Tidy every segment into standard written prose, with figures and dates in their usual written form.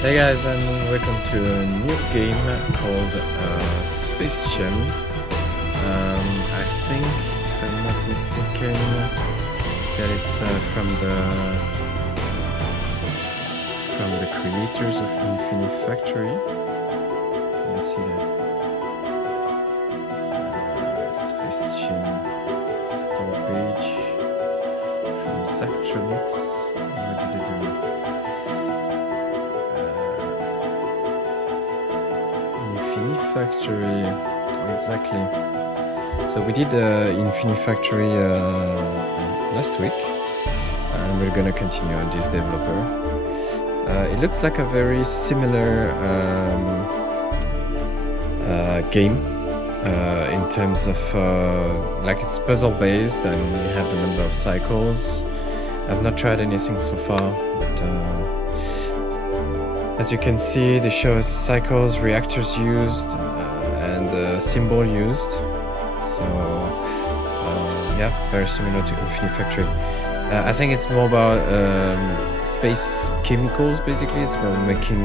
Hey guys, and welcome to a new game called SpaceChem. I think, if I'm not mistaken, that it's from the creators of Infinifactory. Let me see that. SpaceChem store page from Zactronics. What did they do? Infinifactory, exactly. So we did Infinifactory last week, and we're gonna continue on this developer. It looks like a very similar game in terms of like it's puzzle based, and you have the number of cycles. I've not tried anything so far, but as you can see, they show us cycles, reactors used, and symbol used. So yeah, very similar to Infinifactory. I think it's more about space chemicals. Basically, it's about making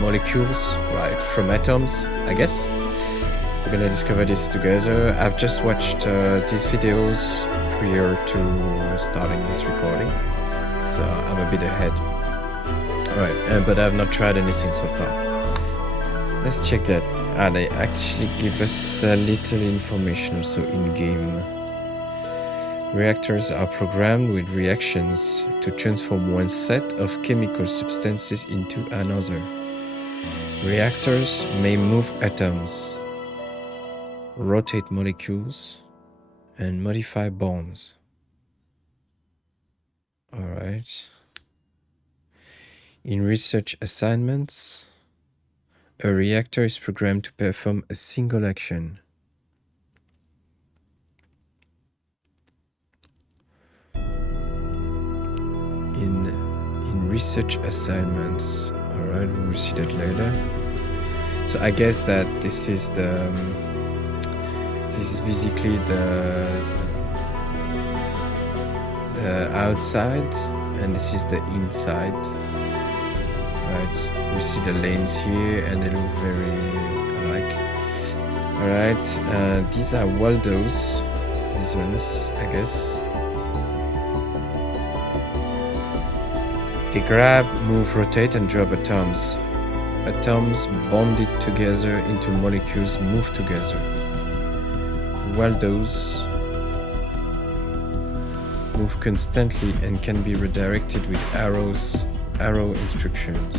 molecules, right, from atoms, I guess. We're gonna discover this together. I've just watched these videos prior to starting this recording, so I'm a bit ahead. Alright, but I've not tried anything so far. Let's check that. They actually give us a little information also in-game. Reactors are programmed with reactions to transform one set of chemical substances into another. Reactors may move atoms, rotate molecules, and modify bonds. Alright. In research assignments, a reactor is programmed to perform a single action. In research assignments, alright, we will see that later. So I guess that this is basically the outside, and this is the inside. Right, we see the lanes here, and they look very alike. Alright, these are Waldos, these ones, I guess. They grab, move, rotate, and drop atoms. Atoms bonded together into molecules move together. Waldos move constantly and can be redirected with arrow instructions.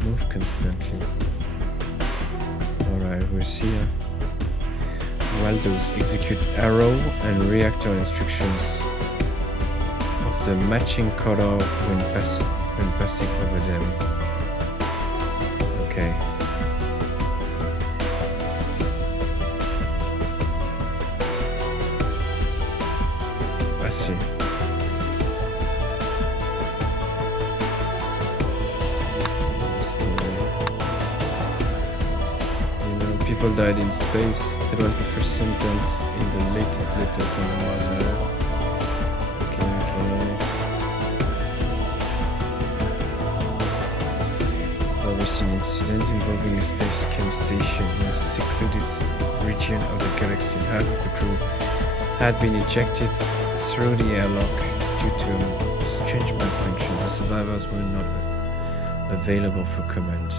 Move constantly. Alright, we'll see. Waldos execute arrow and reactor instructions of the matching color when passing over them. Okay. I see. People died in space. That was the first sentence in the latest letter from the mother. Okay. There was an incident involving a SpaceChem station in a secluded region of the galaxy. Half of the crew had been ejected through the airlock due to a strange malfunction. The survivors were not available for comment.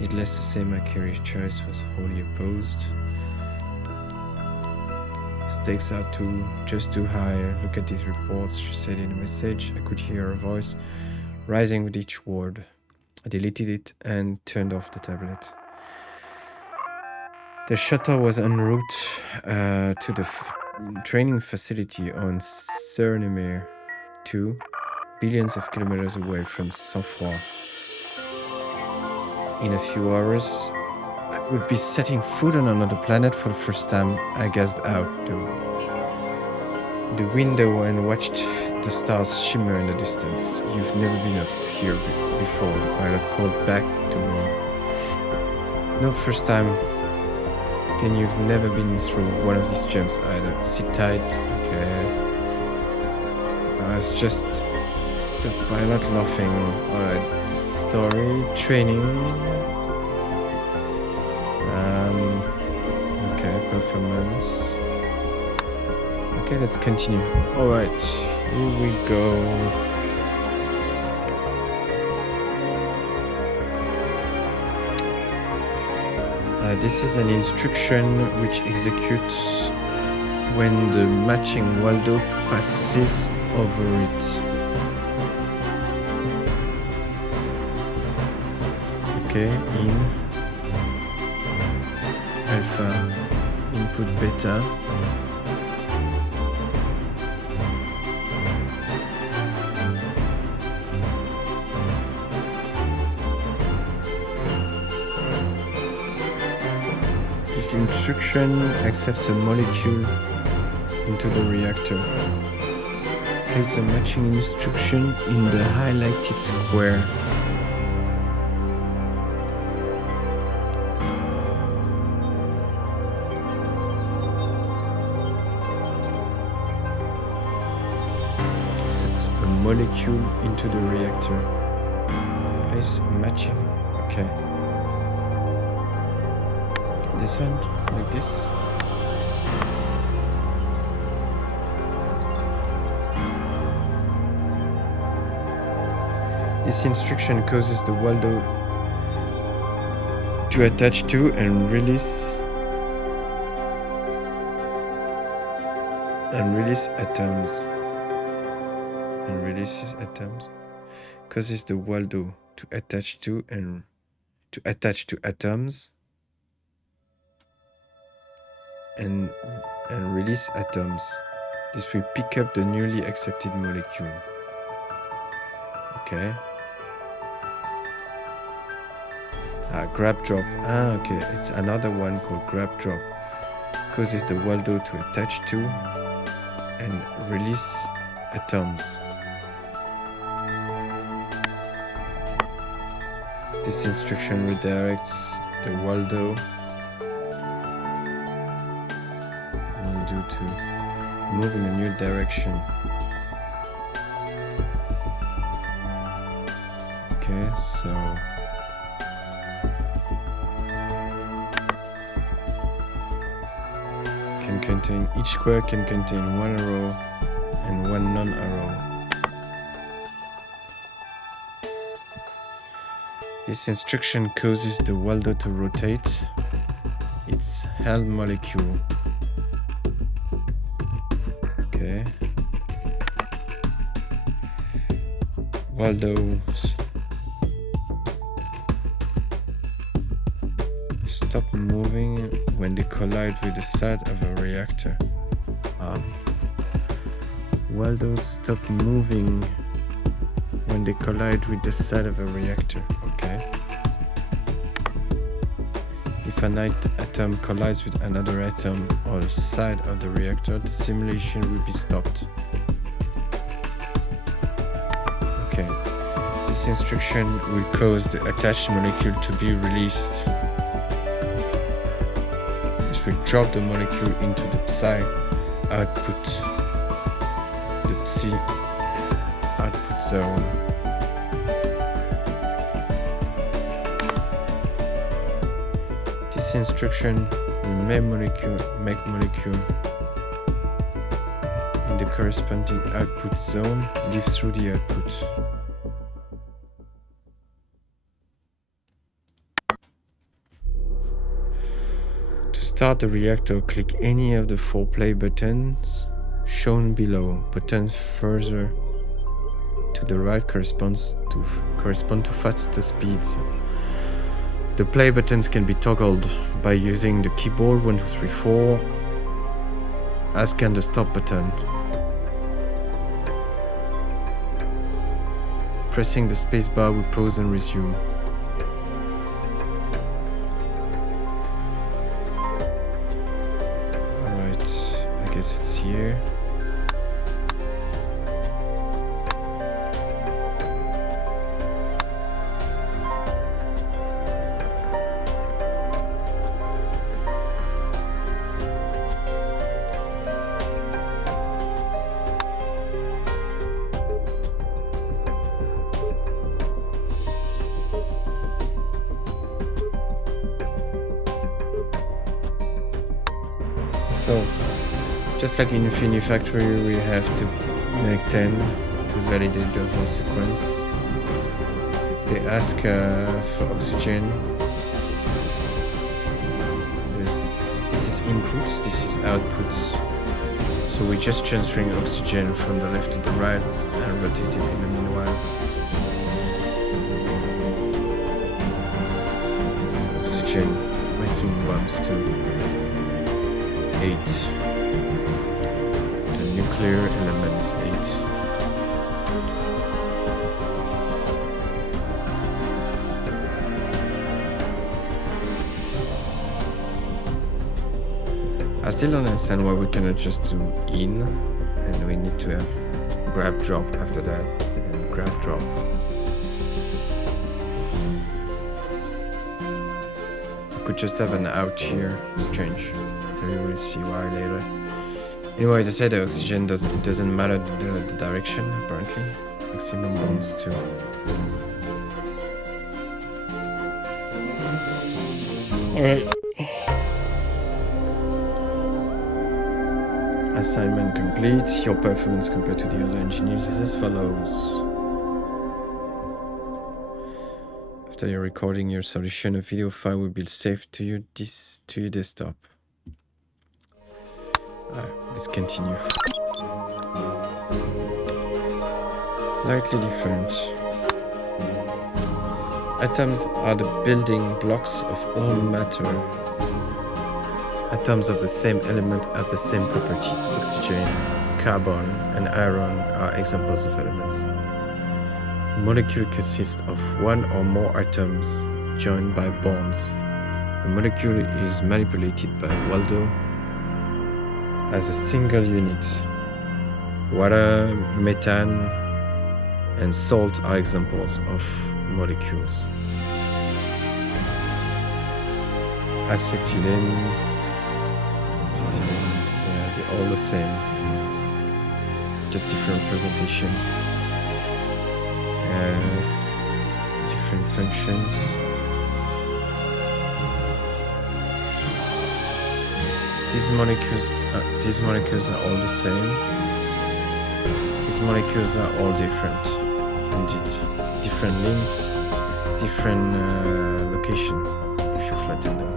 Needless to say, my career choice was wholly opposed. Stakes are just too high. Look at these reports, she said in a message. I could hear her voice rising with each word. I deleted it and turned off the tablet. The shuttle was en route to the training facility on Scimitar, 2 billions of kilometers away from Sofwa. In a few hours, I would be setting foot on another planet for the first time. I gazed out the window and watched the stars shimmer in the distance. You've never been up here before, the pilot called back to me. No, first time. Then you've never been through one of these jumps either. Sit tight, okay. it's just the pilot laughing. Alright, story, training. Okay, performance. Okay, let's continue. Alright, here we go. This is an instruction which executes when the matching Waldo passes over it. Okay, in alpha, input beta. This instruction accepts a molecule into the reactor. Place the matching instruction in the highlighted square. Accepts a molecule into the reactor. Place matching. Okay. This one, like this. This instruction causes the Waldo to attach to and release atoms. And releases atoms. Causes the Waldo to attach to and to attach to atoms. And release atoms. This will pick up the newly accepted molecule. Okay. Grab drop. Okay. It's another one called grab drop. Causes the Waldo to attach to and release atoms. This instruction redirects the Waldo to move in a new direction. Okay, so can contain, each square can contain one arrow and one non-arrow. This instruction causes the Waldo to rotate its held molecule. Okay. Waldos stop moving when they collide with the side of a reactor. Waldos stop moving when they collide with the side of a reactor. Okay. If an atom collides with another atom or side of the reactor, the simulation will be stopped. Okay. This instruction will cause the attached molecule to be released. This will drop the molecule into the psi output, zone. This instruction will make molecule in the corresponding output zone live through the output. To start the reactor, click any of the 4 play buttons shown below. Buttons further to the right correspond to faster speeds. The play buttons can be toggled by using the keyboard 1, 2, 3, 4, as can the stop button. Pressing the spacebar will pause and resume. Alright, I guess it's here. So, just like in Infinifactory, we have to make 10 to validate the whole sequence. They ask for oxygen. This is inputs, this is outputs. So we're just transferring oxygen from the left to the right and rotate it in the meanwhile. Oxygen maximum bonds to 8. The nuclear element is 8. I still don't understand why we cannot just do in and we need to have grab drop after that and grab drop. We could just have an out here. Strange. Maybe we'll see why later. Anyway, they said the oxygen doesn't matter the direction apparently. Maximum bonds too. Alright. Assignment complete. Your performance compared to the other engineers is as follows. After you're recording your solution, a video file will be saved to your desktop. Alright, let's continue. Slightly different. Atoms are the building blocks of all matter. Atoms of the same element have the same properties. Oxygen, carbon, and iron are examples of elements. A molecule consists of one or more atoms joined by bonds. The molecule is manipulated by Waldo as a single unit. Water, methane, and salt are examples of molecules. Acetylene, yeah, they're all the same, just different presentations, different functions. These molecules are all the same. These molecules are all different, indeed. Different links, different location if you flatten them.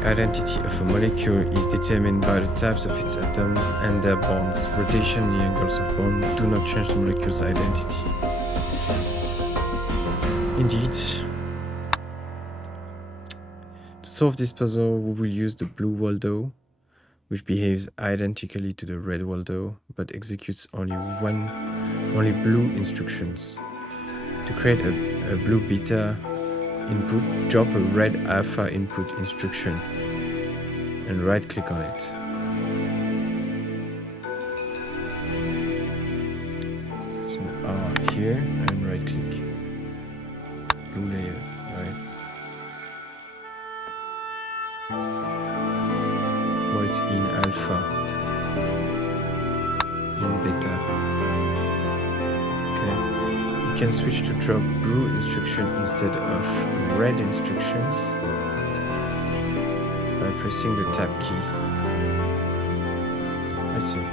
The identity of a molecule is determined by the types of its atoms and their bonds. Rotation and the angles of bond do not change the molecule's identity. Indeed. To solve this puzzle, we will use the blue Waldo, which behaves identically to the red Waldo, but executes only blue instructions. To create a blue beta input, drop a red alpha input instruction and right click on it. So R here and right click. Blue layer, right? Well, it's in alpha, in beta. Okay. You can switch to drop blue instruction instead of red instructions by pressing the tab key. I see.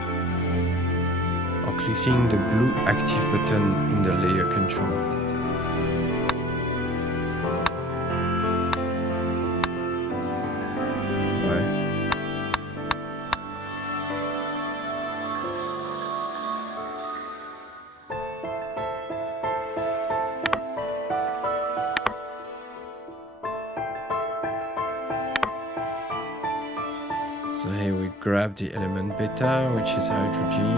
Or clicking the blue active button in the layer control. So here we grab the element beta, which is hydrogen.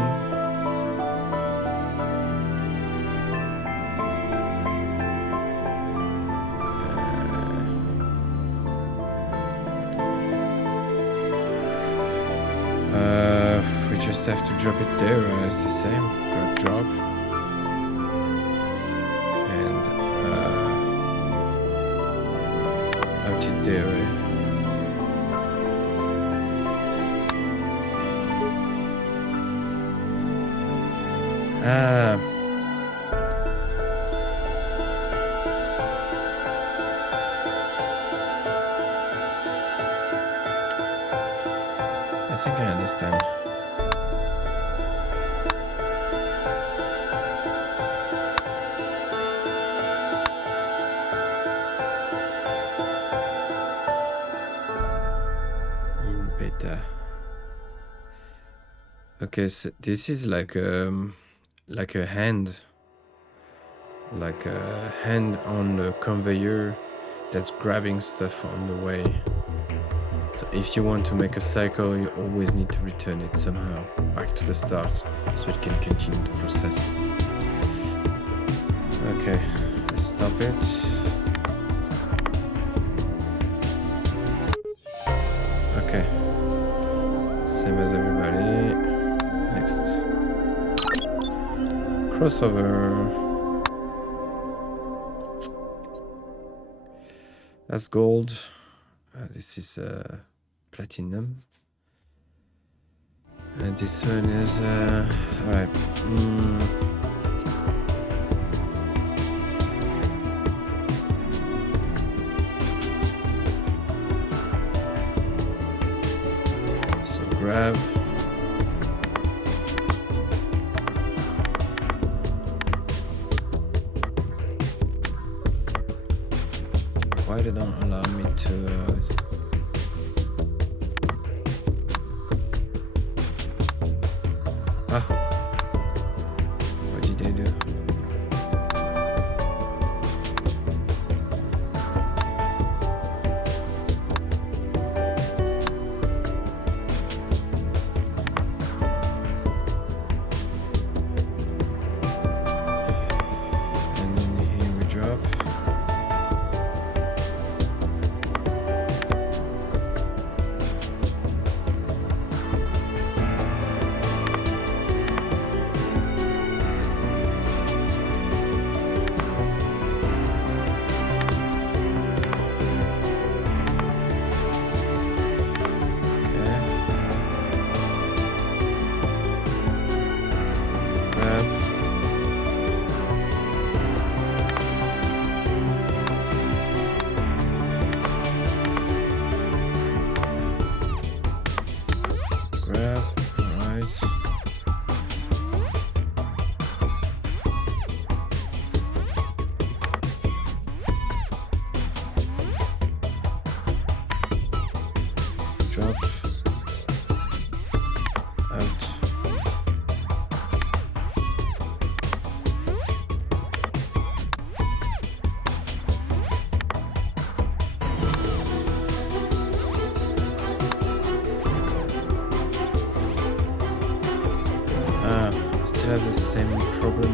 We just have to drop it there, it's the same. Grab drop. And out it there, right? I think I understand. In beta. Okay, so this is like a hand. Like a hand on the conveyor that's grabbing stuff on the way. So if you want to make a cycle, you always need to return it somehow back to the start so it can continue the process. Okay, let's stop it. Okay, same as everybody. Next. Crossover. That's gold. This is platinum. And this one is alright. So grab. Why they don't allow me to what did they do? And then here we drop. Drop out. Still have the same problem.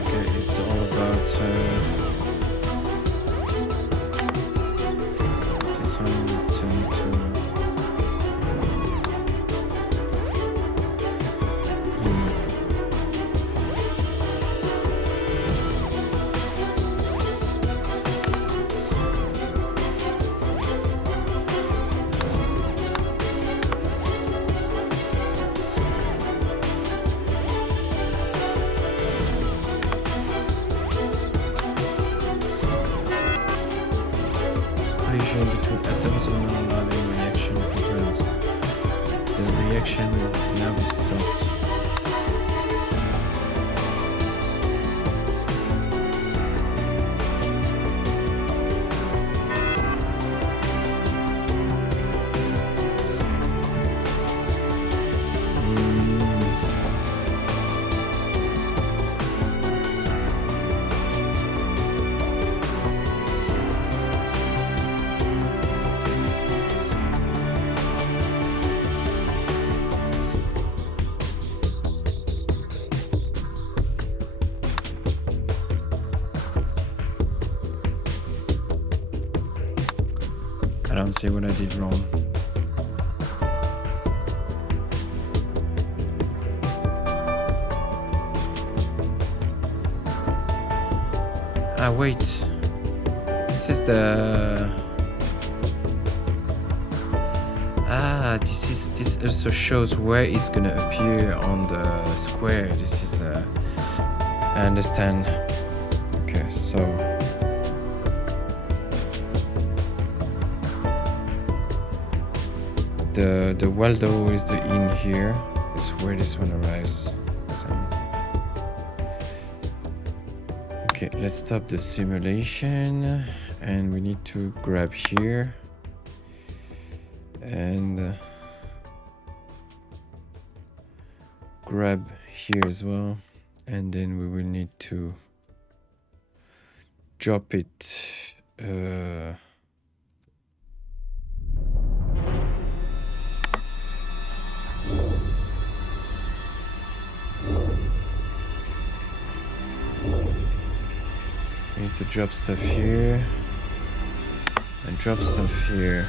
Okay, it's all about this one turn to between atoms and non-allowing reaction programs. The reaction will now be stopped. I don't see what I did wrong. Ah, wait. This is the... Ah, this also shows where it's gonna appear on the square. This is I understand. Okay, so... The weldo is the in here. Is where this one arrives. Okay, let's stop the simulation, and we need to grab here and grab here as well, and then we will need to drop it we need to drop stuff here and drop stuff here.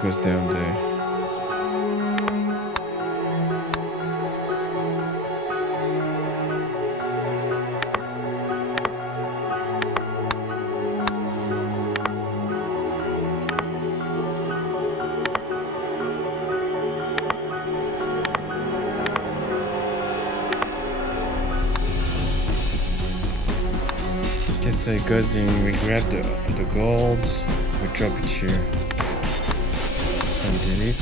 Goes down there. Okay, so it goes in, we grab the gold, we drop it here. And delete.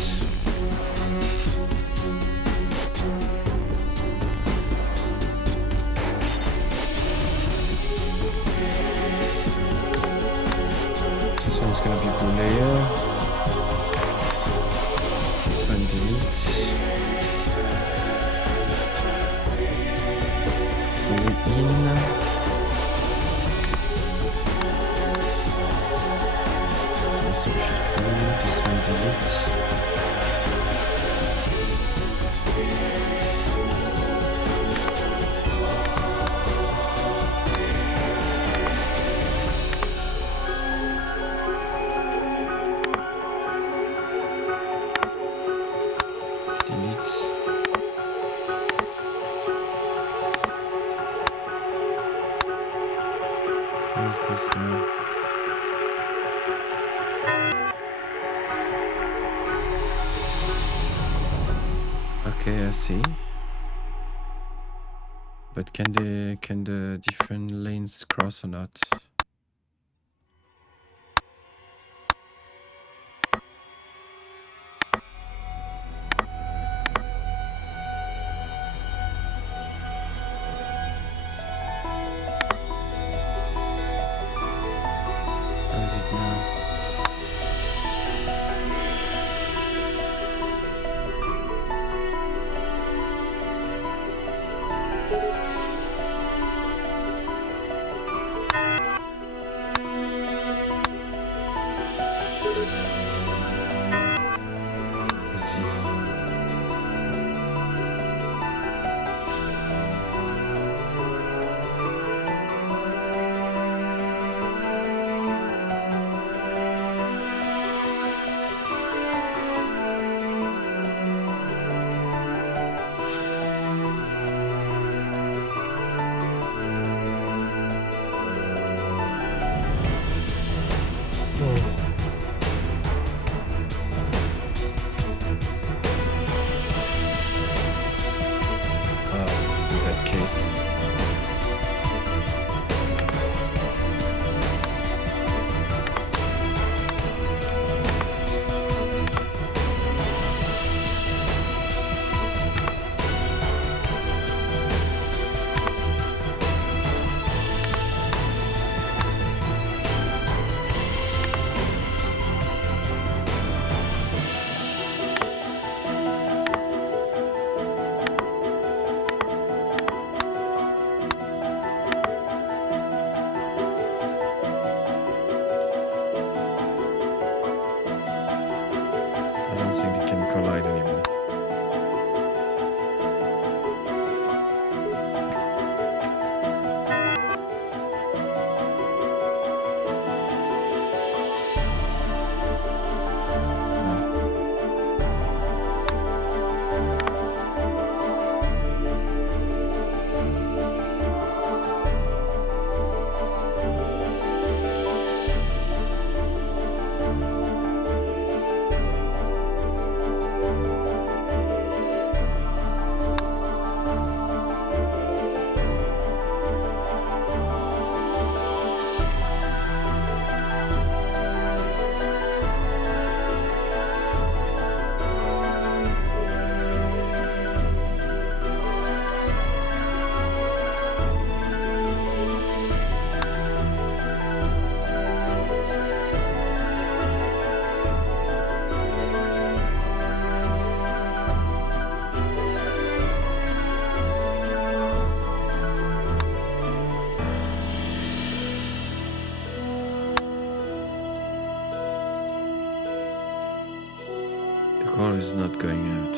This one's gonna be blue layer. This one delete. So we in. This one should blue. This one delete. Okay, I see. But can the different lanes cross or not? How is it now? call is not going out.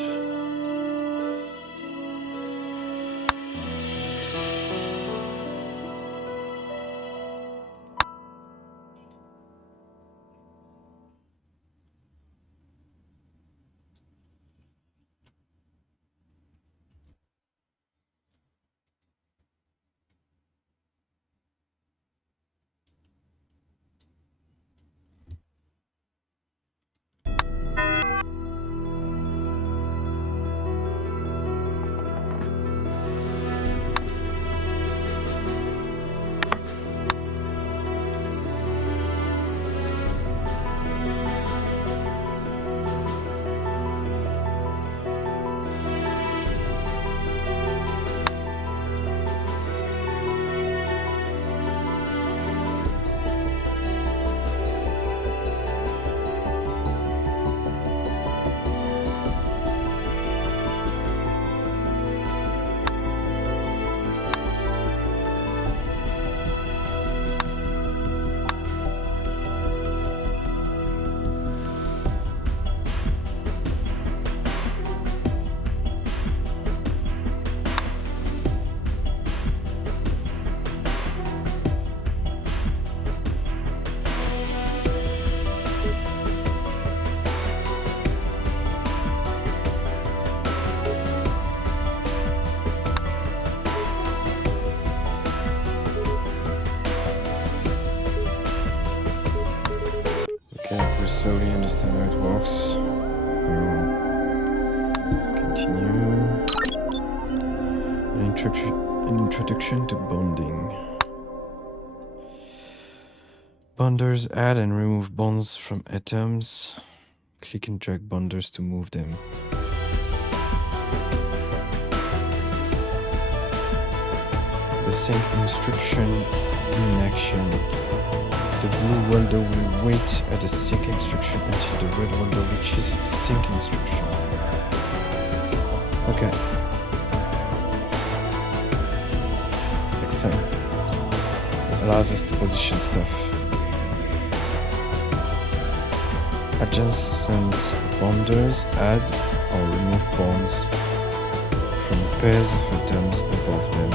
We slowly understand how it works. Continue. An introduction to bonding. Bonders add and remove bonds from atoms. Click and drag bonders to move them. The sync instruction in action. The blue window will wait at the sync instruction until the red window reaches its sync instruction. Okay. Excellent. It allows us to position stuff. Adjacent bonders add or remove bonds from pairs of atoms above them.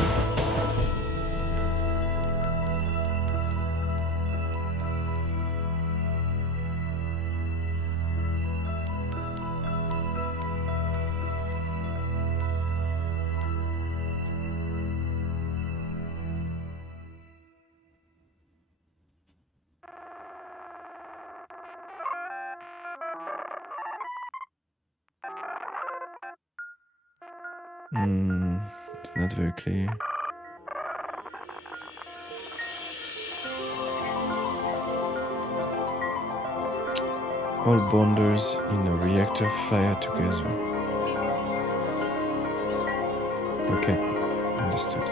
It's not very clear. All bonders in a reactor fire together. Okay, understood.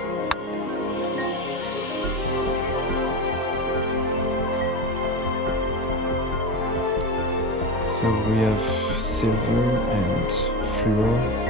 So we have silver and fluor.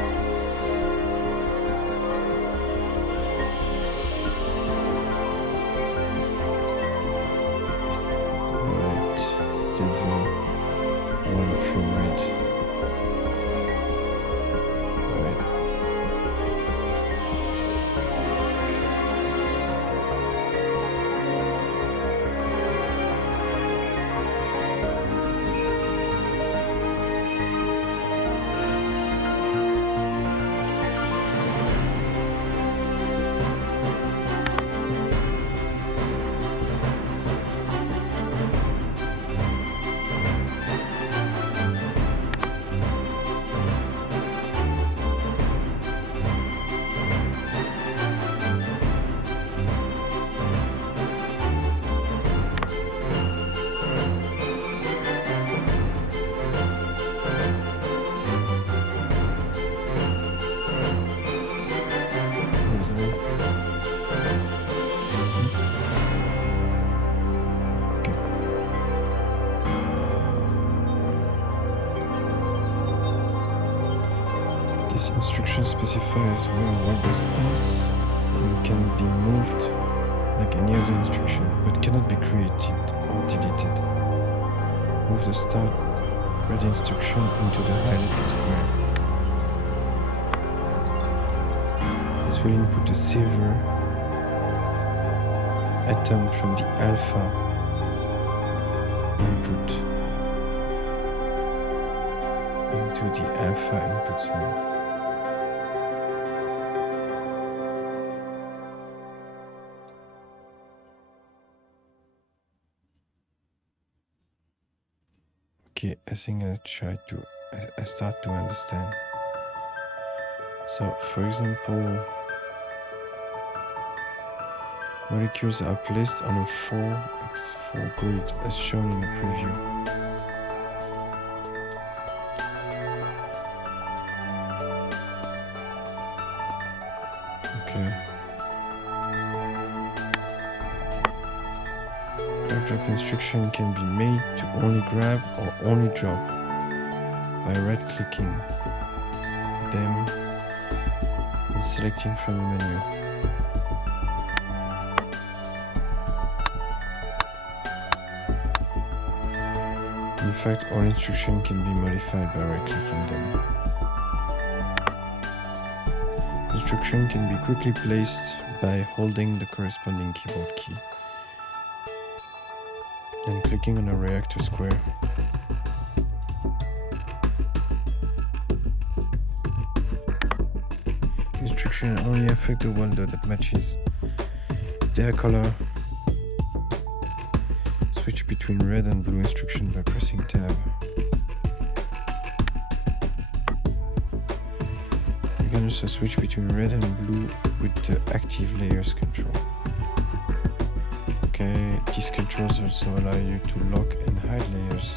This instruction specifies where a window stands and can be moved like any other instruction, but cannot be created or deleted. Move the start read the instruction into the highlighted square. This will input a silver atom from the alpha input into the alpha input zone. Okay, I think I start to understand. So, for example, molecules are placed on a 4x4 grid as shown in the preview. Okay. Grab-drop instruction can be made to only grab or only drop by right-clicking them and selecting from the menu. In fact, all instructions can be modified by right-clicking them. Instruction can be quickly placed by holding the corresponding keyboard key and clicking on a reactor square. Instruction only affect the welder that matches their color. Switch between red and blue instruction by pressing tab. You can also switch between red and blue with the active layers control. Okay, these controls also allow you to lock and hide layers.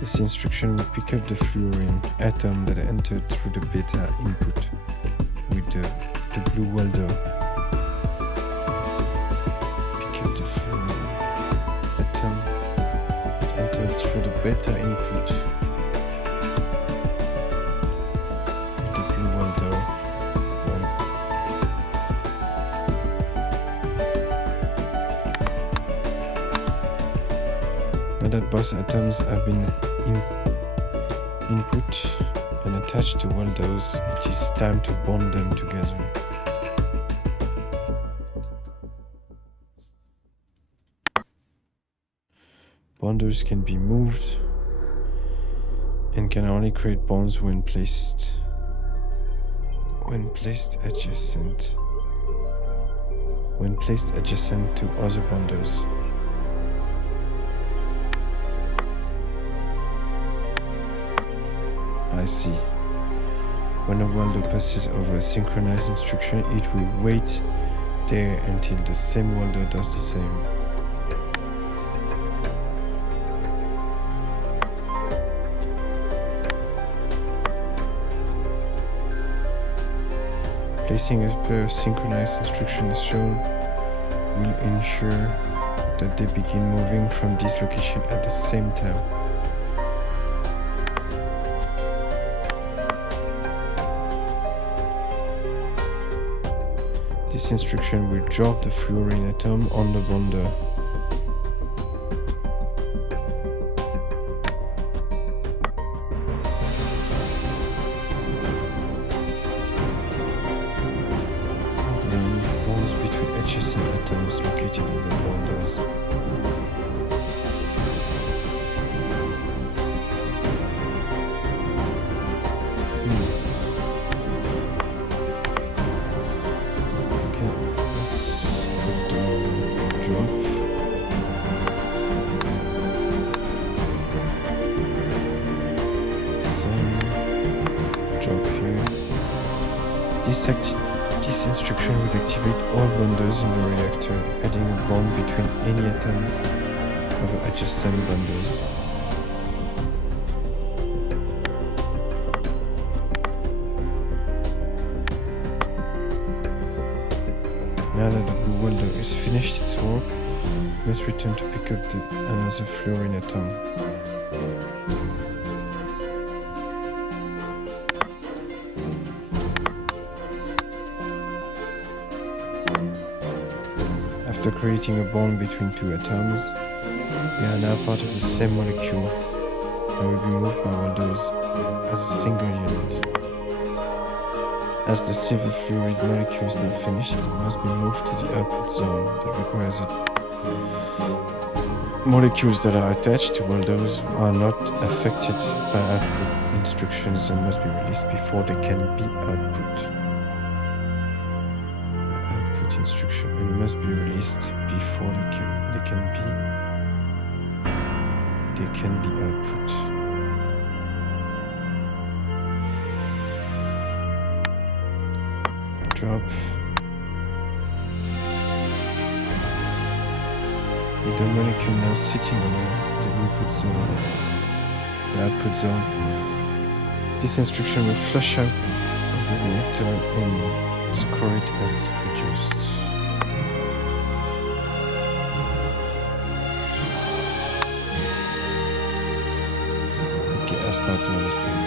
This instruction will pick up the fluorine atom that entered through the beta input with the blue welder. Pick up the fluorine atom that entered through the beta input with the blue welder. Now that both atoms have been input and attached to welders, it is time to bond them together. Bonders can be moved and can only create bonds when placed adjacent to other bonders. I see. When a welder passes over a synchronized instruction, it will wait there until the same welder does the same. Placing a pair of synchronized instructions as shown will ensure that they begin moving from this location at the same time. This instruction will drop the fluorine atom on the bonder. And remove bonds between adjacent atoms located over bonders. This instruction will activate all bonders in the reactor, adding a bond between any atoms of adjacent bonders. Now that the blue welder is finished its work, we must return to pick up another fluorine atom. After creating a bond between two atoms, they are now part of the same molecule. and will be moved by all those as a single unit. As the silver fluid molecule is not finished, it must be moved to the output zone that requires it. Molecules that are attached to welders are not affected by output instructions and must be released before they can be output. Output instruction and must be released before they can be output. Drop. With the molecule now sitting on the input zone, the output zone, this instruction will flush out of the reactor and score it as produced. Okay, I start to understand.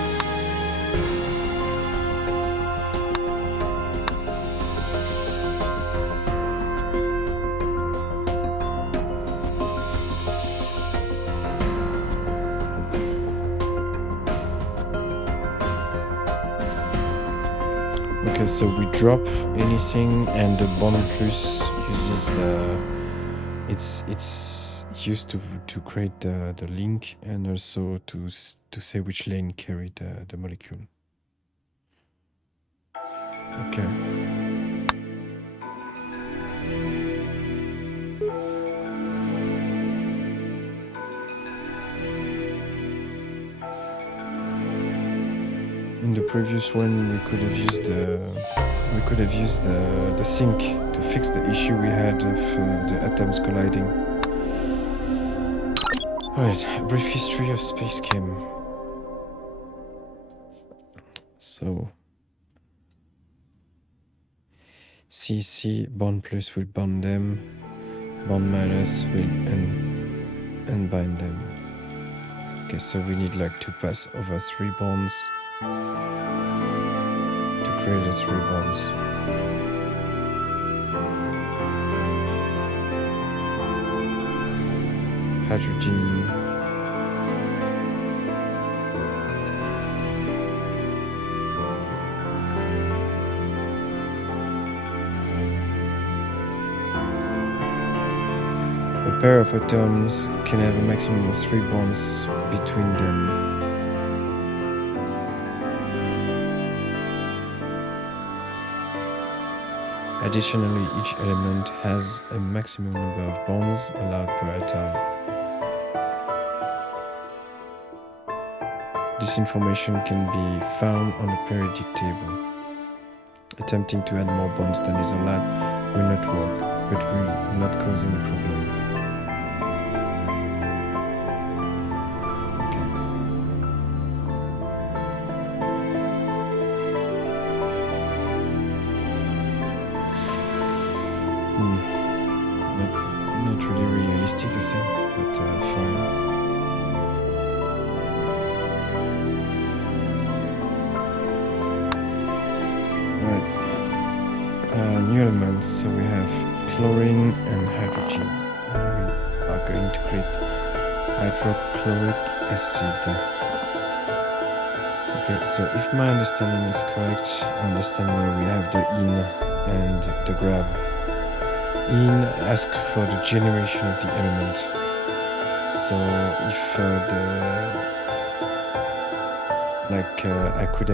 Okay, so we drop anything, and the bond plus uses the it's used to create the link and also to say which lane carried the molecule. Okay. In the previous one, we could have used the sink to fix the issue we had of the atoms colliding. Alright, a brief history of SpaceChem. So CC bond plus will bond them, bond minus will unbind them. Okay, so we need like to pass over 3 bonds to create the 3 bonds. Hydrogen. A pair of atoms can have a maximum of 3 bonds between them. Additionally, each element has a maximum number of bonds allowed per atom. This information can be found on the periodic table. Attempting to add more bonds than is allowed will not work, but will not cause any problem. Not really realistic, I think, but fine. Right. New elements. So we have chlorine and hydrogen. And we are going to create hydrochloric acid. Okay, so if my understanding is correct, I understand where we have the in and the grab. In asks for the generation of the element. So if I could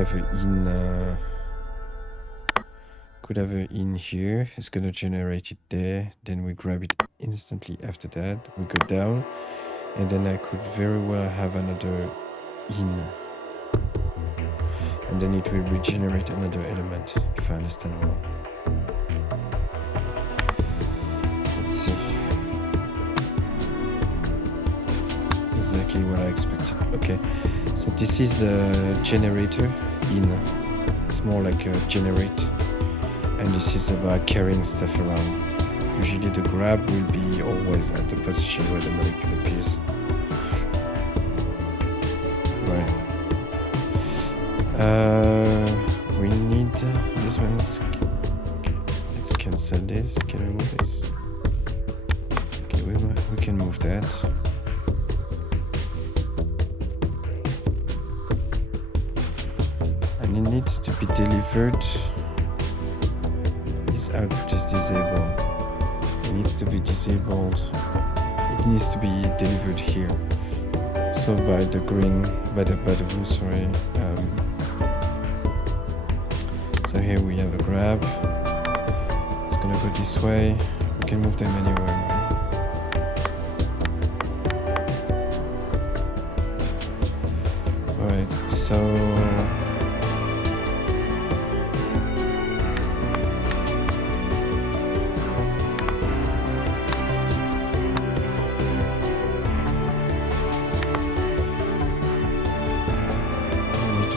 have an in here, it's gonna generate it there, then we grab it instantly after that, we go down, and then I could very well have another in, and then it will regenerate another element, if I understand well. Let's see. Exactly what I expected. Okay, so this is a generator in. It's more like a generate, and this is about carrying stuff around. Usually the grab will be always at the position where the molecule appears. Right. We need these ones. Let's cancel this. Can we move this? Okay, we can move that. it needs to be delivered. This output is disabled. It needs to be disabled. It needs to be delivered here. So by the green, by the blue, sorry. So here we have a grab. It's gonna go this way. We can move them anywhere. Right? Alright, so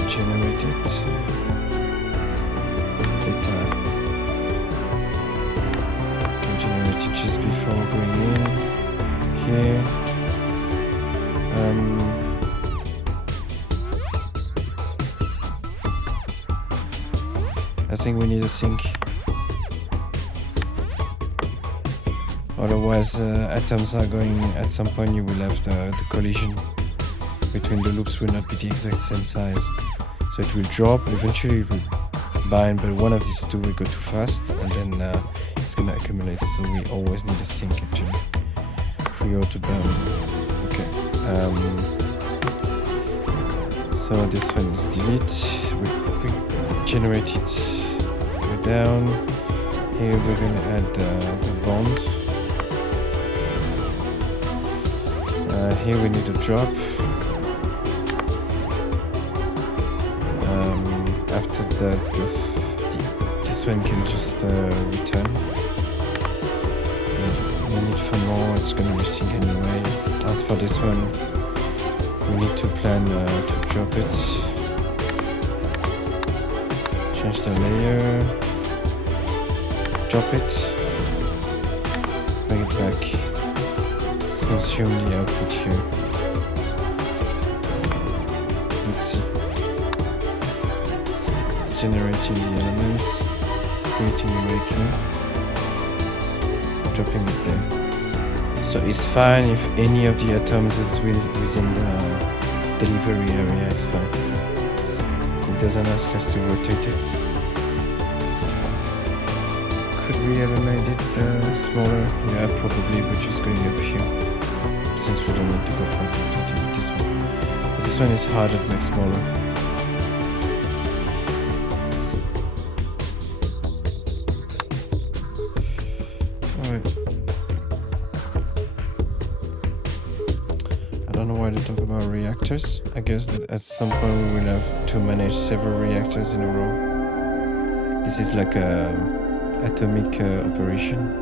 generate it. Beta. Can generate it just before going in here. I think we need a sync. Otherwise, atoms are going. At some point, you will have the collision between the loops will not be the exact same size. So it will drop, eventually it will bind, but one of these two will go too fast and then it's gonna accumulate. So we always need a sync actually, prior to burn. Okay. So this one is delete. We generate it. Go down. Here we're gonna add the bond. Here we need a drop. After that, this one can just return. There's no need for more, it's gonna resync anyway. As for this one, we need to plan to drop it. Change the layer. Drop it. Bring it back. Consume the output here. Let's see. Generating the elements, creating a maker, dropping it there. So it's fine if any of the atoms is within the delivery area, it's fine. It doesn't ask us to rotate it. Could we ever made it smaller? Yeah, probably, but just going up here. Since we don't need to go from this one. But this one is harder to make smaller. Reactors. I guess that at some point we will have to manage several reactors in a row. This is like a atomic operation.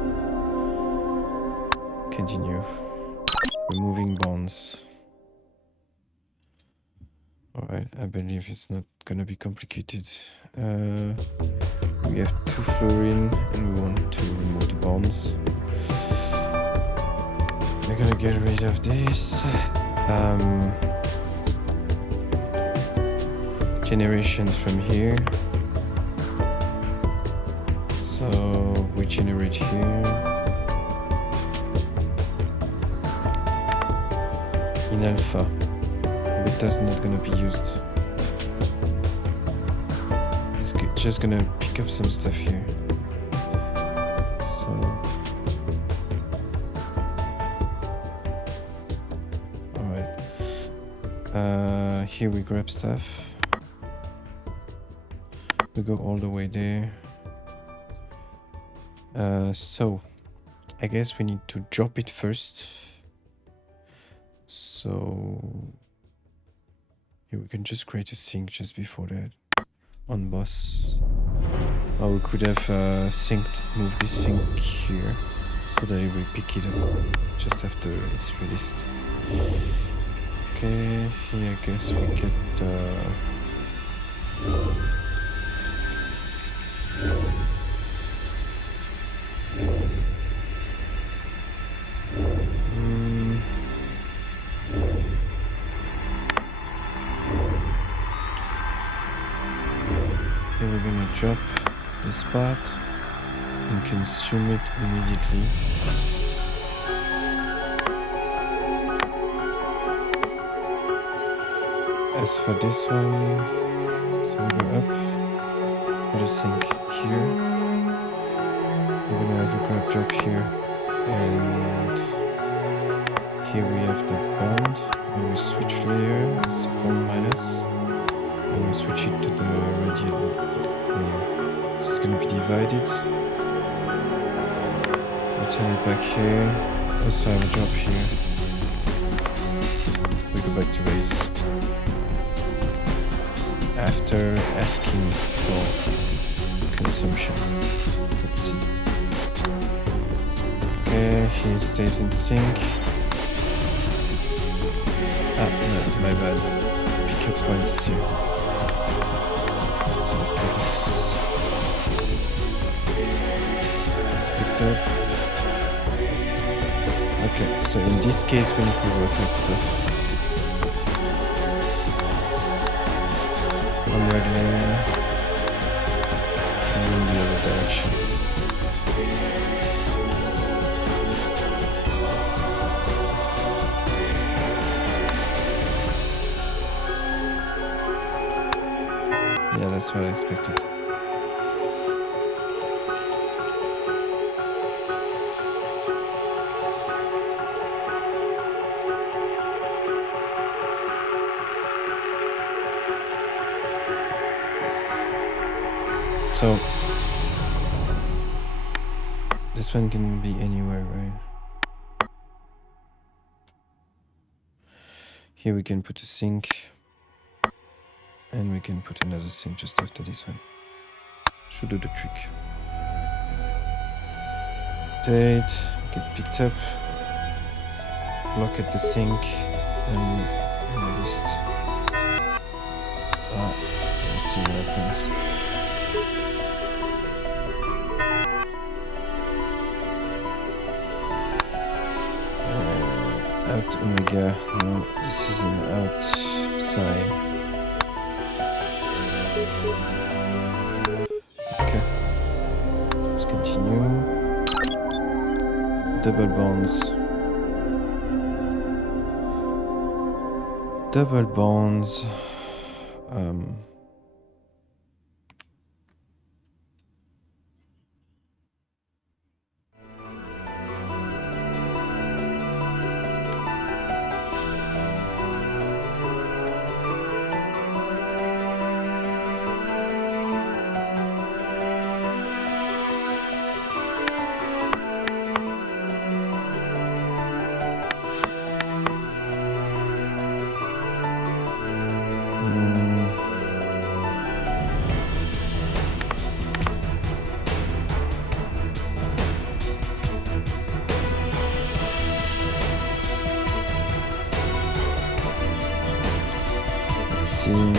Continue. Removing bonds. Alright, I believe it's not gonna be complicated. We have 2 fluorine and we want to remove the bonds. We're gonna get rid of this. Generations from here. So we generate here. In alpha. Beta's not gonna be used. It's just gonna pick up some stuff here. So here we grab stuff. We go all the way there. So I guess we need to drop it first. So yeah, we can just create a sync just before that on boss. Or we could have moved this sync here so that it will pick it up just after it's released. Okay, here I guess we get here we're gonna drop this part and consume it immediately. As for this one, So we go up for the sink here. We're gonna have a grab drop here, and here we have the bond where we switch layer. It's bond minus, and we switch it to the radial layer. So it's gonna be divided. Turn it back here. Also have a drop here. We go back to base. After asking for consumption. Let's see. Okay, he stays in sync. Ah, no, my bad. Pickup point is here. So let's do this. It's picked up. Okay, so in this case we need to rotate stuff. One red layer and in the other direction. Yeah, that's what I expected. So this one can be anywhere, right? Here we can put a sink, and we can put another sink just after this one. Should do the trick. Rotate, get picked up, lock at the sink, and released. Ah, let's see what happens. Out omega, no, this is an out psi. Okay, let's continue. Double bonds. Double bonds. Let's see.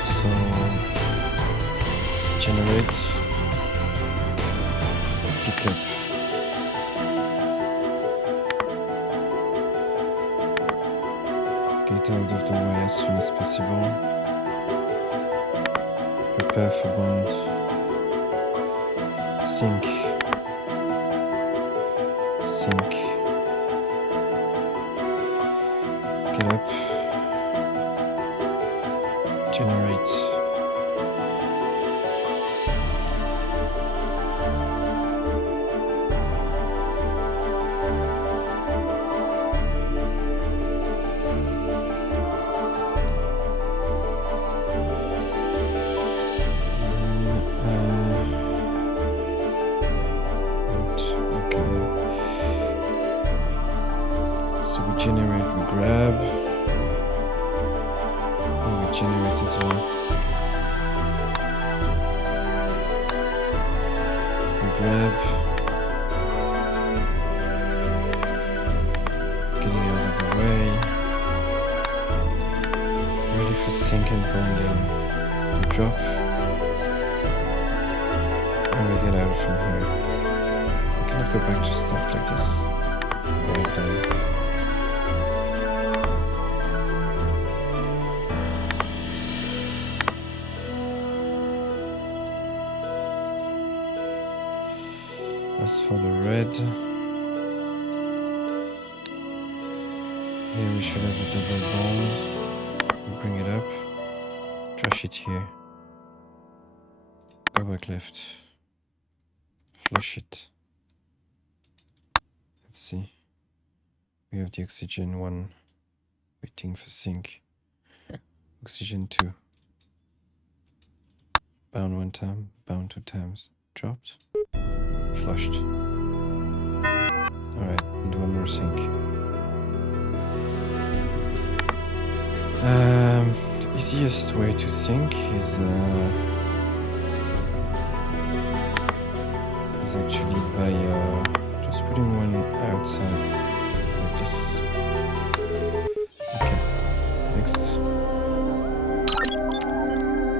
So generate, pick up. Get out of the way as soon as possible. Prepare for bond. Sync. Sync. Get up. Generate. Generate, we grab, and we generate as well. We grab, getting out of the way, ready for sync and bonding. We drop, and we get out from here. We cannot go back to start like this. Right down. As for the red, here we should have the double bond. We'll bring it up. Trash it here. Go back left. Flush it. Let's see. We have the oxygen 1 waiting for sync. Oxygen 2. Bound 1 time, bound 2 times. Dropped. Flushed. Alright, need 1 more sync. The easiest way to sync is actually by just putting one outside like this. Okay, next.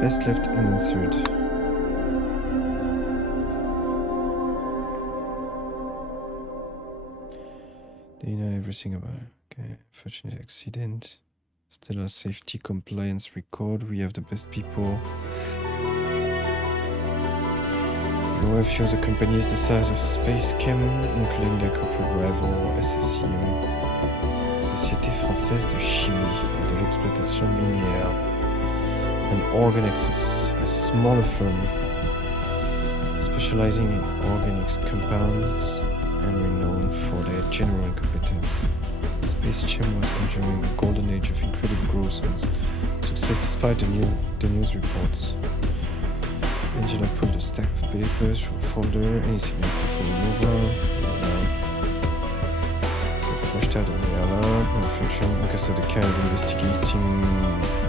Best left and then third. Do you know everything about it? Okay, unfortunate accident. Still a safety compliance record. We have the best people. There were a few other companies the size of SpaceChem, including their corporate rival SFCM, Société Française de Chimie et de l'Exploitation Minière, and Organexus, a smaller firm specializing in organic compounds and renowned for their general competence. SpaceChem was enjoying a golden age of incredible growth and success despite the news reports. Angela pulled a stack of papers from a folder. Anything else before we move on? They flushed out the alarm malfunction. Okay, so they're kind of investigating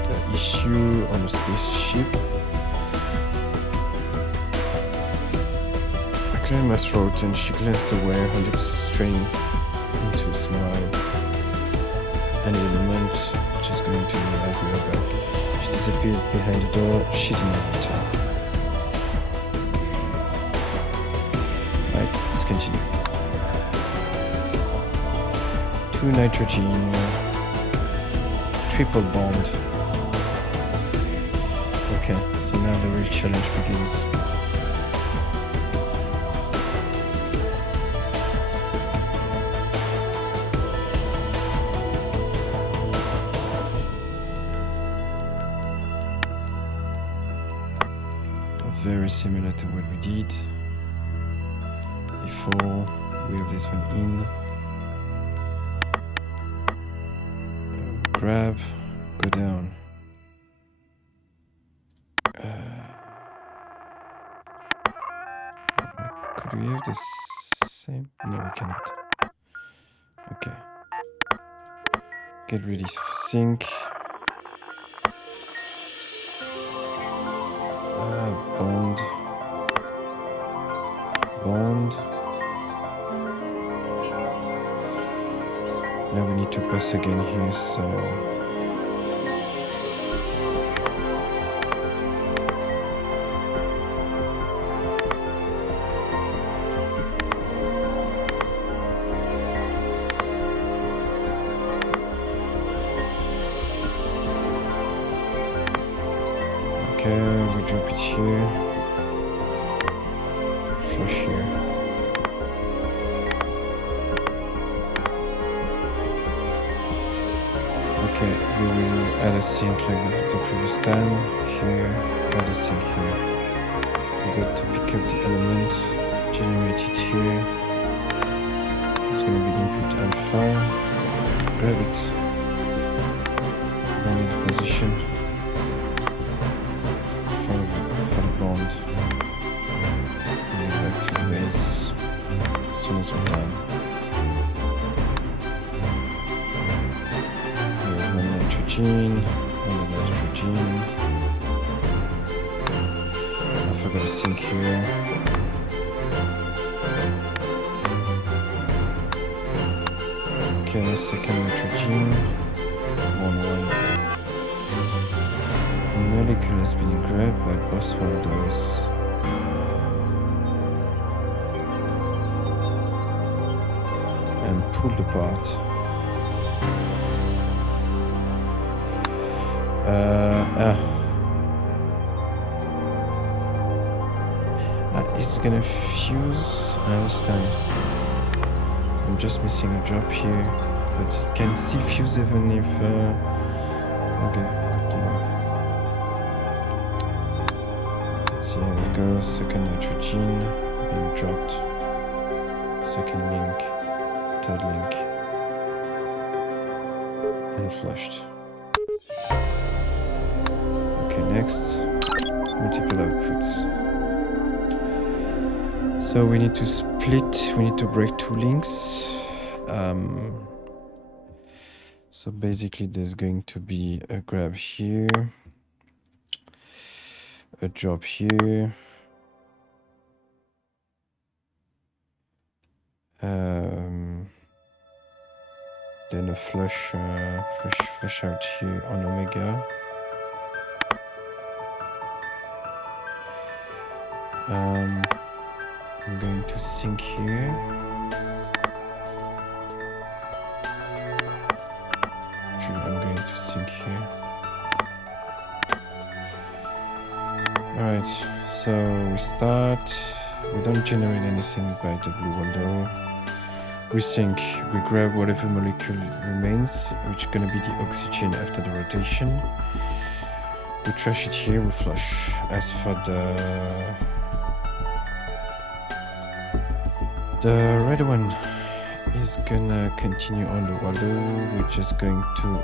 the issue on the spaceship. I cleared my throat and she glanced away, her lips strained into a smile. And in a moment, she's going to have her back. She disappeared behind the door. She didn't have time. Right, let's continue. 2 nitrogen, triple bond. Okay, so now the real challenge begins. Very similar to what we did before. We have this one in, grab, go down. Could we have the same? No, we cannot. Okay. Get ready for sync. Bond. Now we need to press again here, so okay, we drop it here. Flush here. Okay, we will add a sync like the previous time. Here, add a sync here. We got to pick up the element, generate it here. It's going to be input alpha. Grab it. Bring it in position. For the bond. Back to the base as soon as we're done. Here's one nitrogen, another nitrogen. I forgot to sync here. Okay, the second nitrogen. 1-1. A molecule has been grabbed by both windows. And pulled apart. gonna fuse. I understand. I'm just missing a drop here, but it can still fuse even if. Okay, good to know. Let's see, here we go. Second nitrogen being dropped. Second link, third link, and flushed. Okay, next, multiple outputs. So we need to split, we need to break two links. So basically there's going to be a grab here, a drop here, then a flush out here on omega. I'm going to sync here. Actually, I'm going to sync here. Alright, so we start. We don't generate anything by the blue window. We sync, we grab whatever molecule remains, which is going to be the oxygen after the rotation. We trash it here, we flush. As for the red one is gonna continue on the Waldo. We're just going to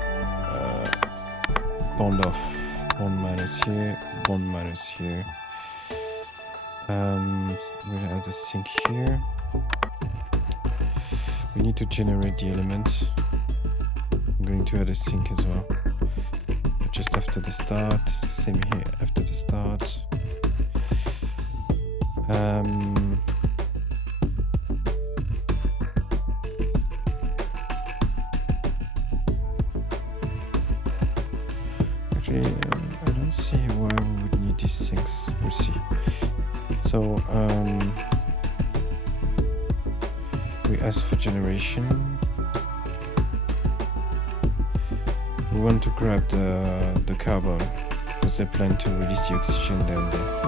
bond off, bond minus here, bond minus here. We'll add a sync here. We need to generate the element. I'm going to add a sync as well. Just after the start, same here after the start. Actually, I don't see why we would need these things. We'll see. So, we ask for generation. We want to grab the carbon because they plan to release the oxygen down there.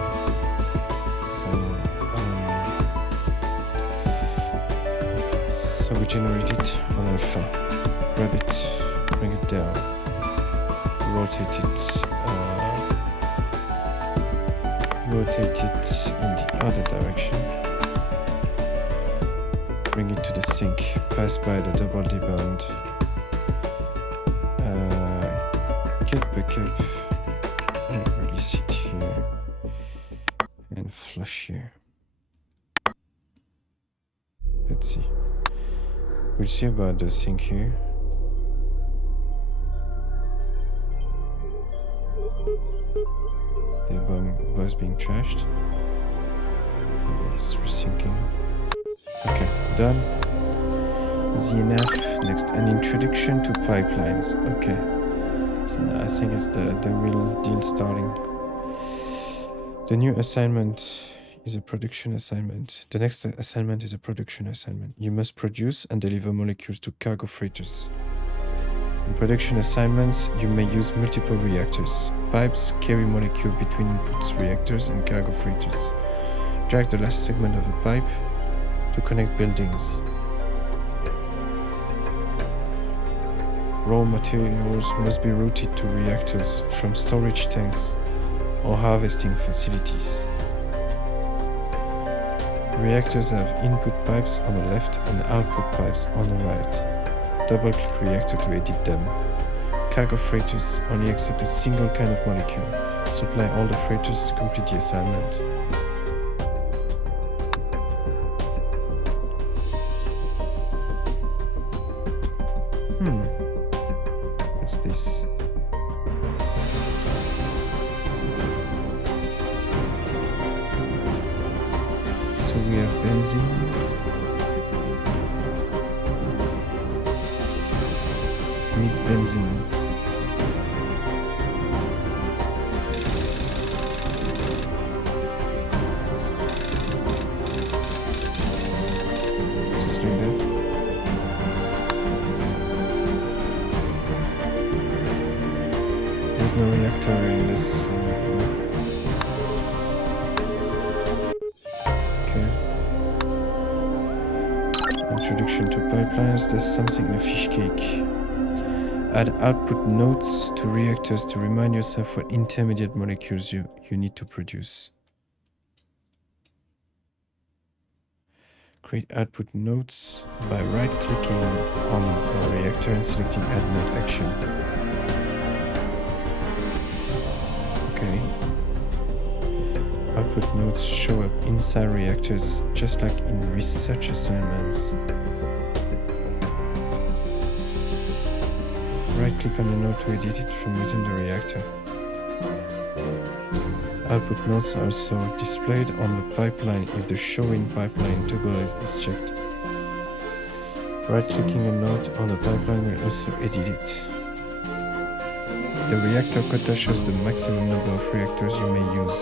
So we generate it on alpha. Grab it, bring it down, rotate it in the other direction. Bring it to the sink, pass by the double debound, get back up, and release it here, and flush here. Let's see. We'll see about the sink here. The bomb was being trashed. And it's resyncing. Okay, done. Easy enough. Next, an introduction to pipelines. Okay. So now I think it's the real deal starting. The new assignment is a production assignment. The next assignment is a production assignment. You must produce and deliver molecules to cargo freighters. In production assignments, you may use multiple reactors. Pipes carry molecules between inputs reactors and cargo freighters. Drag the last segment of a pipe to connect buildings. Raw materials must be routed to reactors from storage tanks or harvesting facilities. Reactors have input pipes on the left and output pipes on the right. Double-click reactor to edit them. Cargo freighters only accept a single kind of molecule. Supply all the freighters to complete the assignment. What's this? So we have benzene. Needs benzene. Just like that. There's no reactor in this. pipelines, there's something in a fish cake. Add output nodes to reactors to remind yourself what intermediate molecules you need to produce. Create output nodes by right-clicking on a reactor and selecting Add Node Action. Okay. Output nodes show up inside reactors, just like in research assignments. Right-click on the node to edit it from within the reactor. Output nodes are also displayed on the pipeline if the Show in Pipeline toggle is checked. Right-clicking a node on the pipeline will also edit it. The reactor quota shows the maximum number of reactors you may use.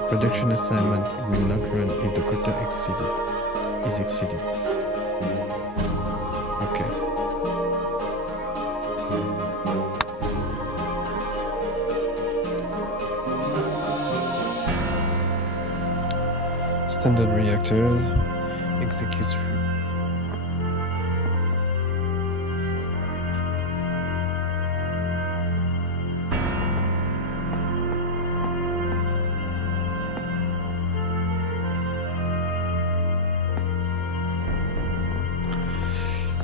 The production assignment will not run if the quota is exceeded. Okay.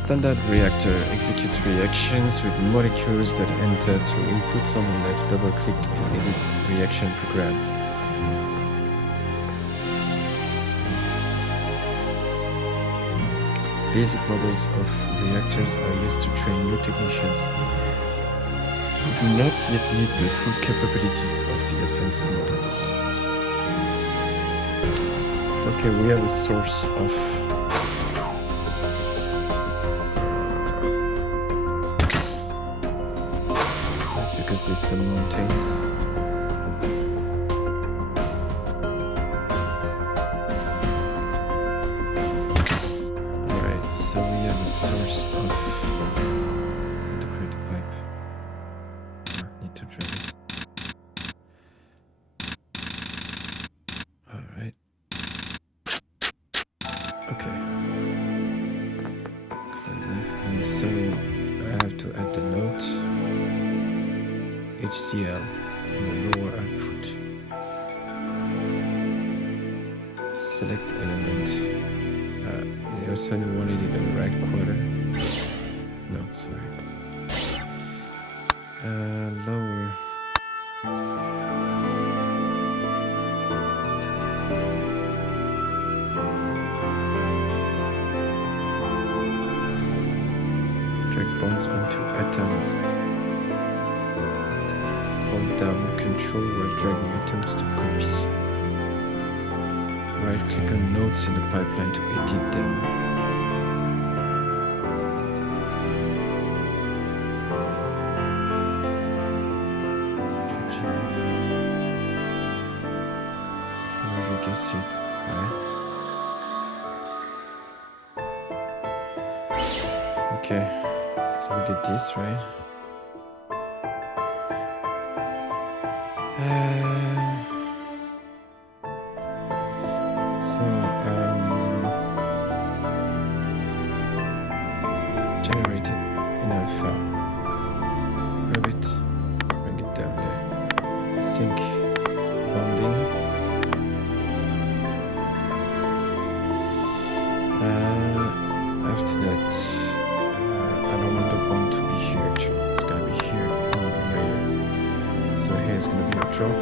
Standard reactor executes reactions with molecules that enter through inputs on the left. Double-click to edit reaction program. Basic models of reactors are used to train new technicians who do not yet need the full capabilities of the advanced models. Okay, we have a source of that's because there's some mountains. Source of to create a pipe. Need to drag it. Alright. Okay. And so I have to add the node HCl in the lower output. Select element. I also wanted it in the right quarter. No, sorry. Lower. Drag bonds onto atoms. Hold down Control while dragging atoms to copy. Right-click on nodes in the pipeline to edit them. You guess it, right? Okay, so we get this, right? Generate it in alpha. Grab it, bring it down there. Sync bonding. After that, I don't want the bond to be here actually. It's gonna be here on the layer. So here's gonna be a drop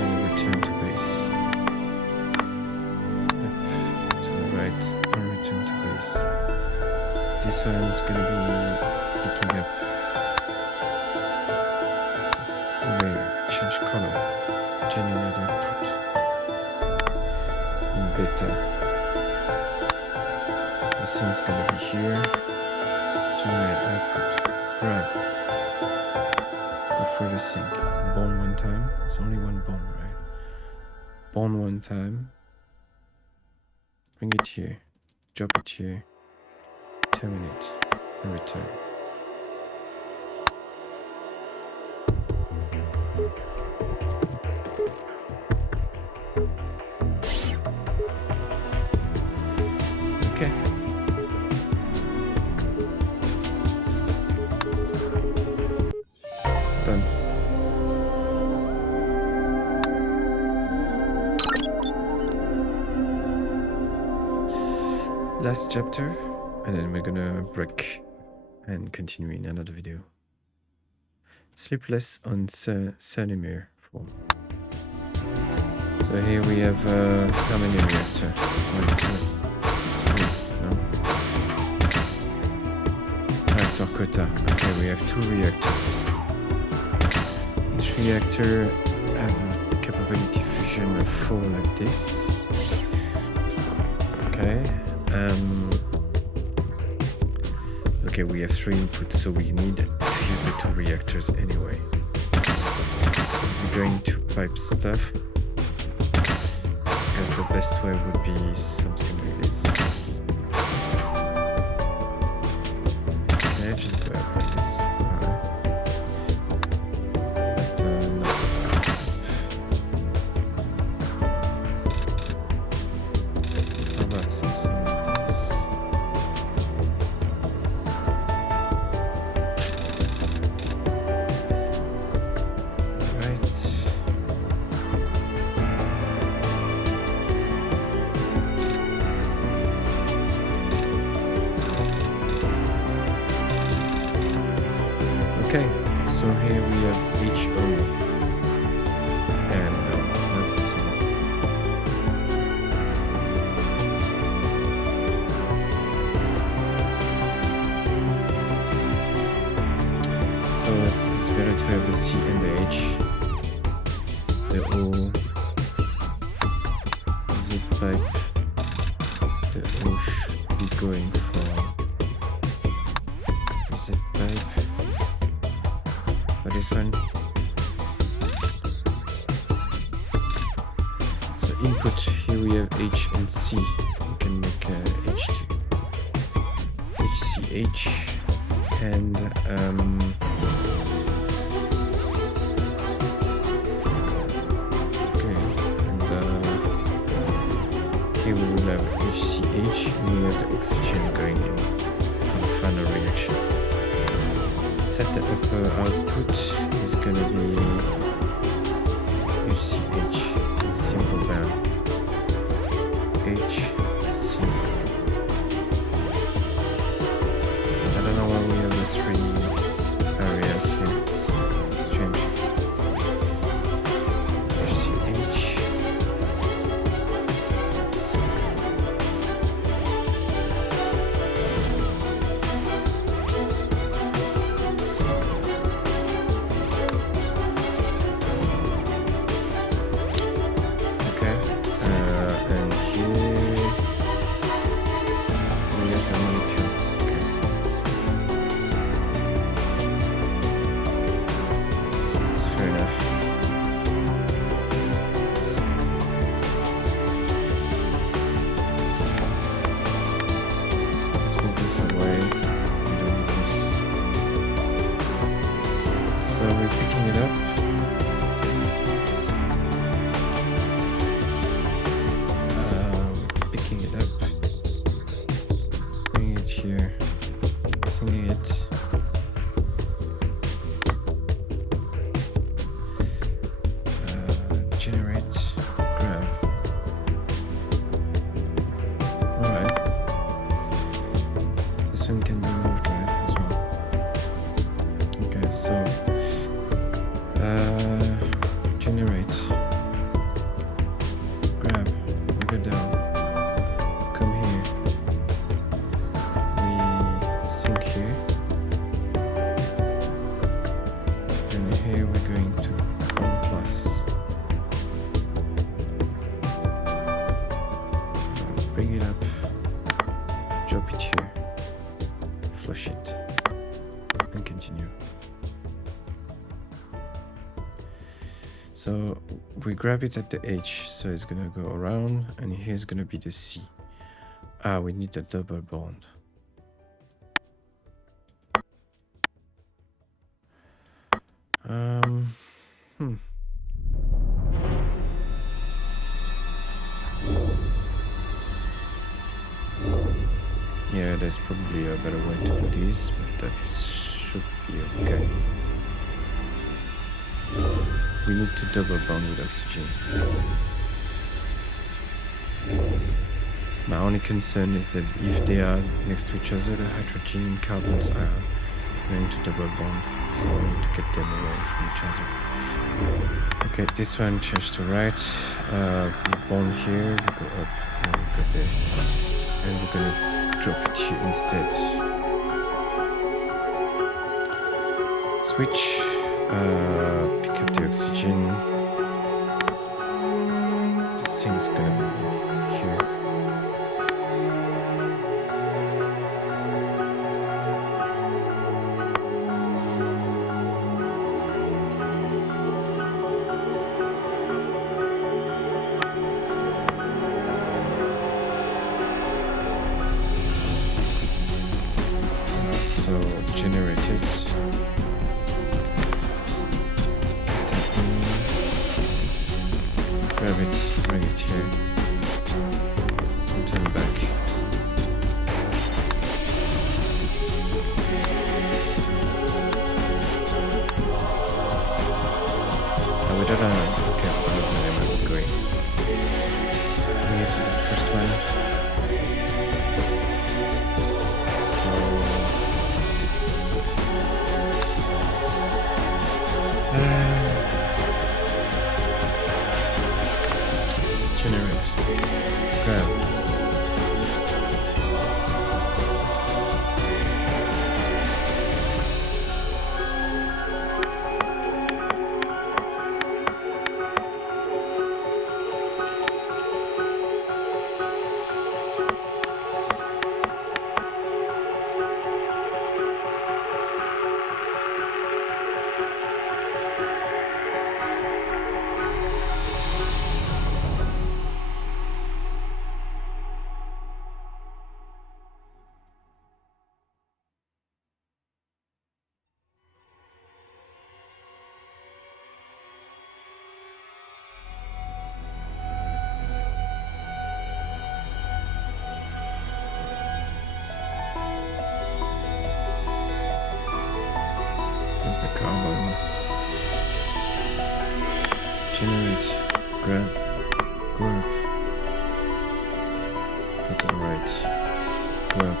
and return to base. To the right and return to base. This one is gonna be picking up layer, change color, generate output in beta. This thing is gonna be here, generate output, grab, go for the sync, bond one time, it's only one bond, right? Bond one time, bring it here, drop it here, terminate, and return. Okay. last chapter, and then we're gonna break and continue in another video. Sleepless on Scimitar 4. So here we have how many reactors? 1, 2, 3, no? Reactor quota. Okay, we have 2 reactors. Each reactor have a capability fusion of 4 like this. Okay. Okay, we have 3 inputs, so we need to use the 2 reactors anyway. We're going to pipe stuff, because the best way would be something like this. Okay, just go out like this. Alright. But no. How about something like this? Okay, so here we have HO and no, not this one. So it's better to have the C and the H. The O is it pipe. The O should be going for is it pipe. For this one. So input, here we have H and C. We can make H2. HCH and okay, and here we will have HCH and we have the oxygen going in for the final reaction. Set the upper output is gonna be HCH, simple band. HC. I don't know why we have the 3 areas here. Strange. HCH. So we grab it at the H, so it's gonna go around, and here's gonna be the C. Ah, we need a double bond. Yeah, there's probably a better way to do this, but that should be okay. We need to double bond with oxygen. My only concern is that if they are next to each other, the hydrogen and carbons are going to double bond, so we need to get them away from each other. Okay, this one change to right. We bond here, we go up, and we go there. And we're gonna drop it here instead. Switch, pick up the oxygen. This thing is gonna be here. So generate it. Grab it, bring it here, and turn back. Now we don't know. Okay, I don't know where we're going. We get to the first one. There's the carbon. Generate, grab, grab. Go to the right, grab.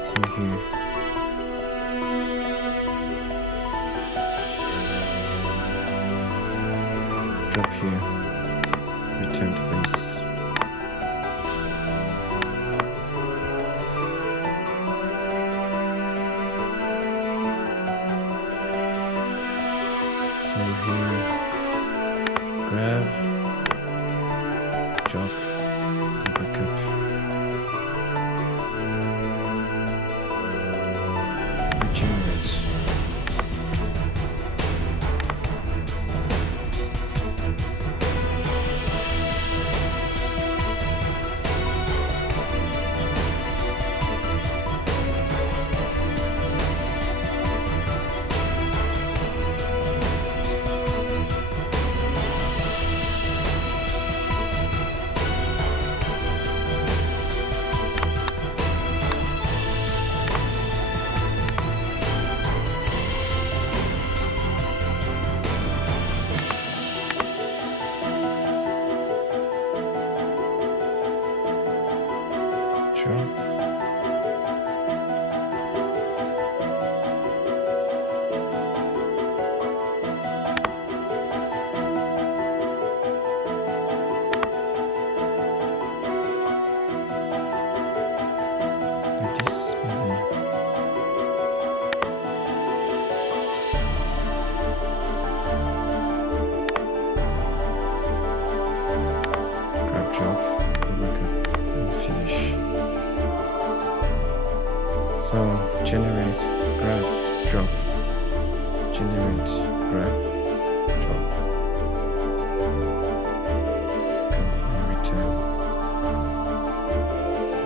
Same here. Drop here. Return to base. Here, grab, drop, go back up, regenerate. This maybe. Grab, drop, go back up and finish. So generate, grab, drop, generate, grab, drop, come and return.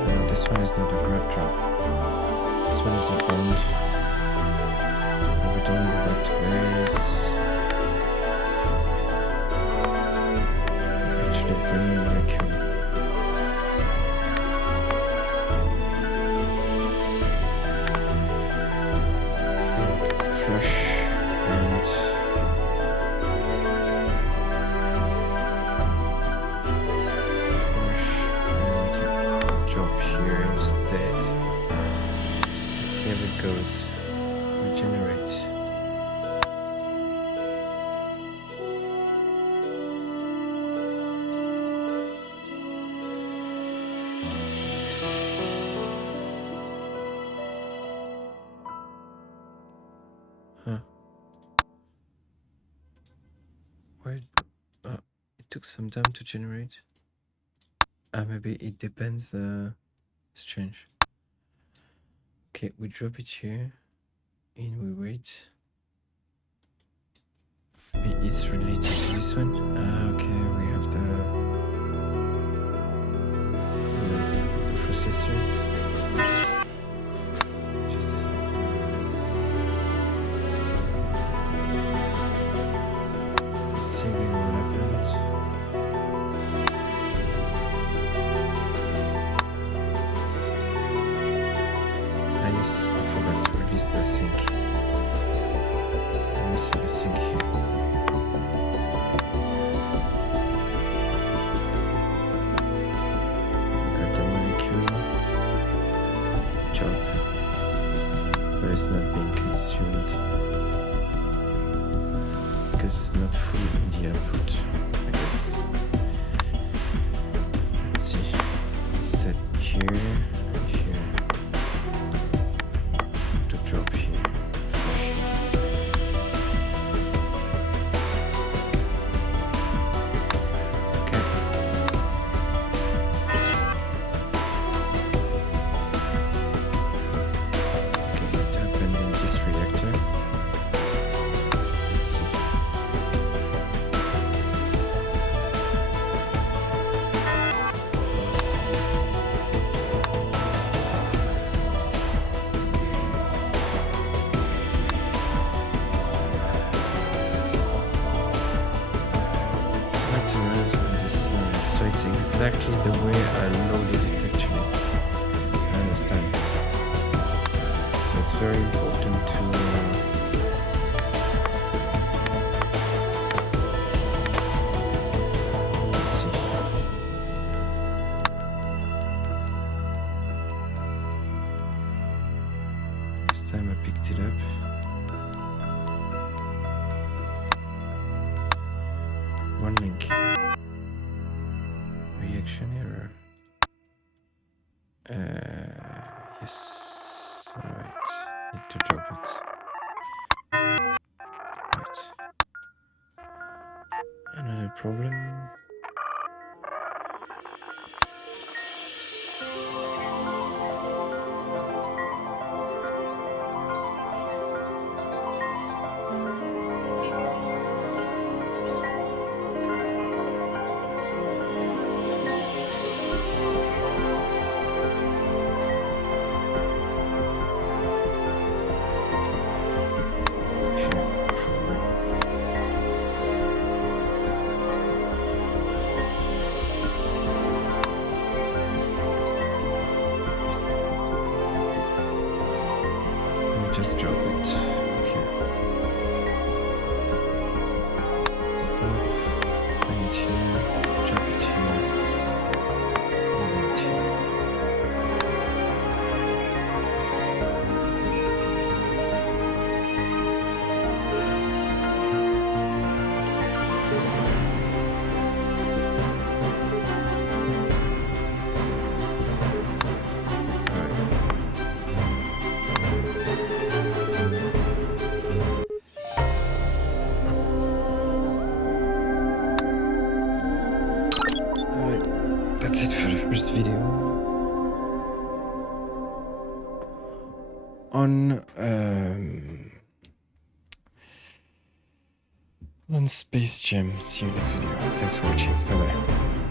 No, this one is not a grab drop. This one is a bond. And we don't go back to base. Actually bring the molecule. Wait, it took some time to generate. Maybe it depends. Strange. Okay, we drop it here. And we wait. Maybe it's related to this one. Okay, we have the processors. Just a second. Saving what happens. Yes, I forgot to release the sync. Let me see the sync here. We got the molecule job, but it's not being consumed because it's not full in the output, I guess. Let's see. Instead here and here. Drop here. Okay. Okay, what happened in this reactor? Let's see. So it's exactly the way I loaded it actually. I understand. So it's very important to let's see. This time I picked it up. One link. Reaction error. Yes. Alright. Need to drop it. Right. Another problem. Just drop it. Okay. Stop. Bring it here. Drop it here. Move it here. That's it for the first video on SpaceChem. See you next video. Thanks for watching. Bye bye.